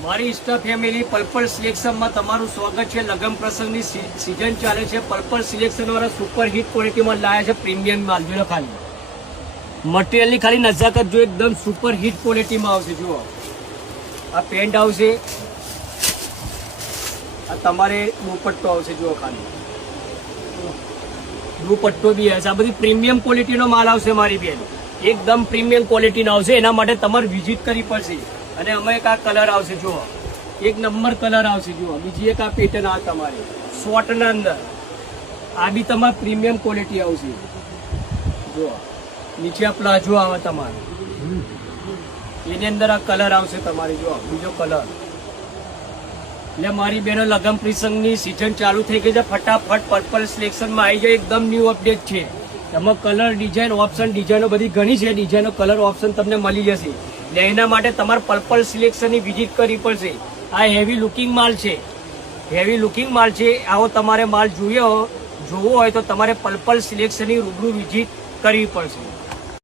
મારી Insta family purple સિલેક્શનમાં તમારું સ્વાગત છે। લગ્ન પ્રસંગની સીઝન ચાલે છે। પર્પલ સિલેક્શન વાળા સુપર હિટ ક્વોલિટીમાં લાયા છે પ્રીમિયમ માલ। જો ખાલી મટીરિયલની ખાલી નજાકત જો એકદમ સુપર હિટ ક્વોલિટીમાં આવશે। જુઓ આ પેન્ટ આવશે, આ તમારે દુપટ્ટો આવશે। જુઓ ખાલી દુપટ્ટો બી હશે। આ બધી પ્રીમિયમ ક્વોલિટીનો માલ આવશે મારી બેન, એકદમ પ્રીમિયમ ક્વોલિટીનો આવશે। એના માટે તમારે વિઝિટ કરવી પડશે। અને અમે એક આ કલર આવશે, જુઓ એક નંબર કલર આવશે। જુઓ બીજી એક આ પેટર્ન આ તમારે શોર્ટના અંદર આ બી તમારે પ્રીમિયમ ક્વોલિટી આવશે। જુઓ નીચે આ પ્લાઝો આવે તમારે, એની અંદર આ કલર આવશે તમારે। જુઓ બીજો કલર। એટલે મારી બેનો લગ્ન પ્રસંગની સિઝન ચાલુ થઈ ગઈ છે। ફટાફટ પર્પલ સિલેક્શનમાં આવી જાય, એકદમ ન્યૂ અપડેટ છે। એમાં કલર ડિઝાઇન ઓપ્શન ડિઝાઇનો બધી ઘણી છે, ડિઝાઇનો કલર ઓપ્શન તમને મળી જશે। એટલે એના માટે તમારે પર્પલ સિલેક્શનની વિઝિટ કરવી પડશે। આ હેવી લુકિંગ માલ છે, હેવી લુકિંગ માલ છે। આવો તમારે માલ જોવો હોય તો તમારે પર્પલ સિલેક્શનની રૂબરૂ વિઝિટ કરવી પડશે।